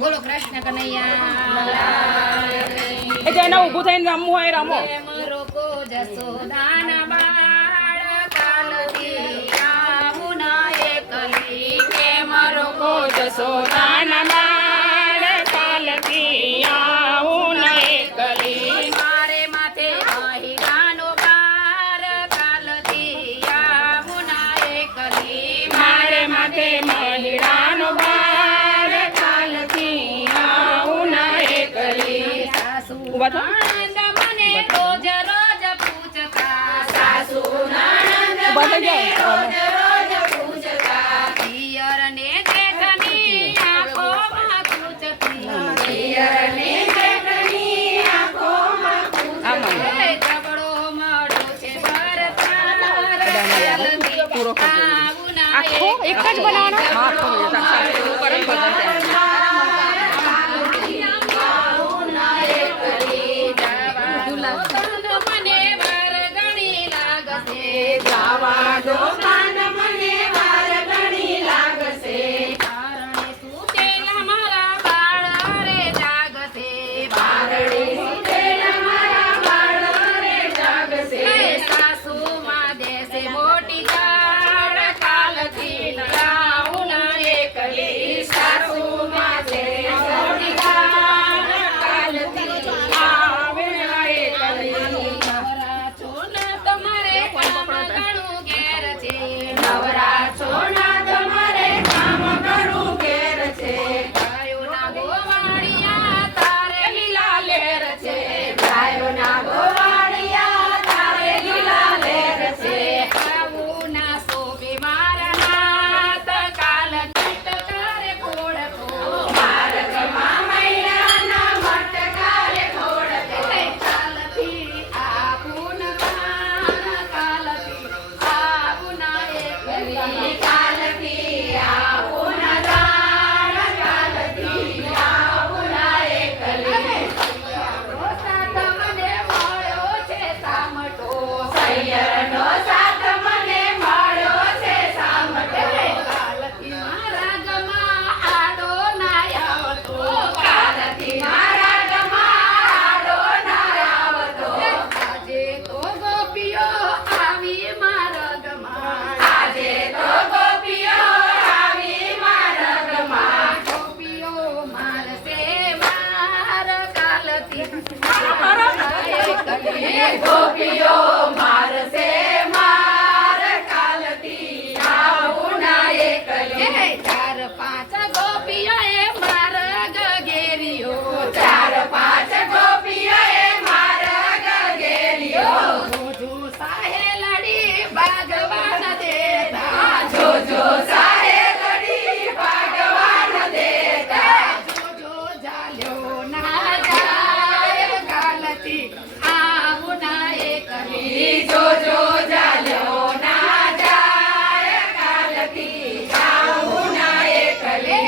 બોલો કૃષ્ણ કનૈયા એ જેના ઊભું થઈને રમવું હોય રમો. રોકો જસોદાના બાળ કાલથી આવું ના એકલી પ્રેમ રોકો જસોદાના બાળ કાલથી આવું ન એકલી. મારે માથે મહિલાનો બાર કાલથી આવું ના એકલી મારે માથે મહિલાનો બાર કાલથી આવું ન એકલી. સાસુ ઊભા થો. નણંદ મને રોજ રોજ પૂછતા સાસુ નણંદ ઊભા થઈ જાઓ. રોજ પૂછતા પિયર ને જેઠની આંખોમાં પૂછતી પિયર ને જેઠની આંખોમાં પૂછતી જબડો મળો છે ભરતા પૂરો કરજો. આવું ના આખો એક જ બનાવવાનો. હા આખો પૂરું કરે ને ભજન ત્યારે. ગોપીઓ મારસે માર કાલથી આવું ના એકલી ચાર પાંચ ગોપીઓ એ માર ગગેરીઓ ચાર પાંચ ગોપીઓ એ માર ગગેરીઓ જોજો સાહેલડી ભગવાન દેતા જોજો સાહેલડી ભગવાન દેતા જોજો જાલ્યો ના જાય કાલથી જોજો જાલ્યો ના જાય કાલથી આવું ના એકલે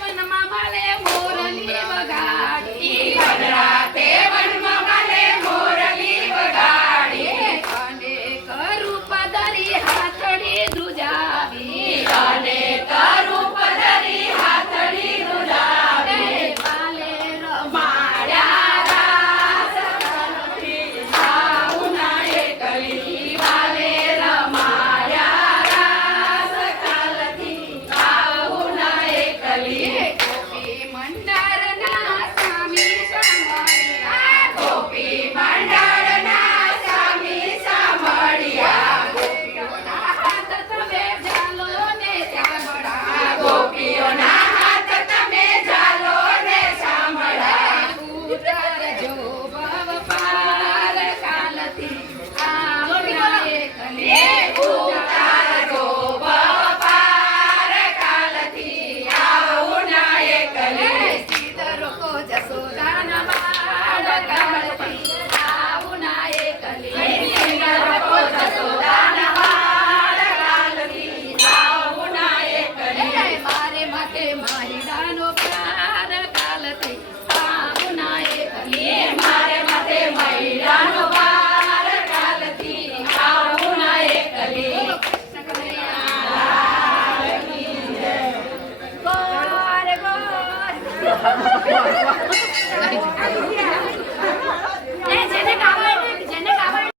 વનમાં મળે મોરલી વગાડી વનરાતે વનમાં મળે મોરલી વગાડી અને કરું પદરી હાથડી ધ્રુજાવી અને કરું પદરી હાથડી ધ્રુજાવી વાલે રમાડ્યા ફાઈમાં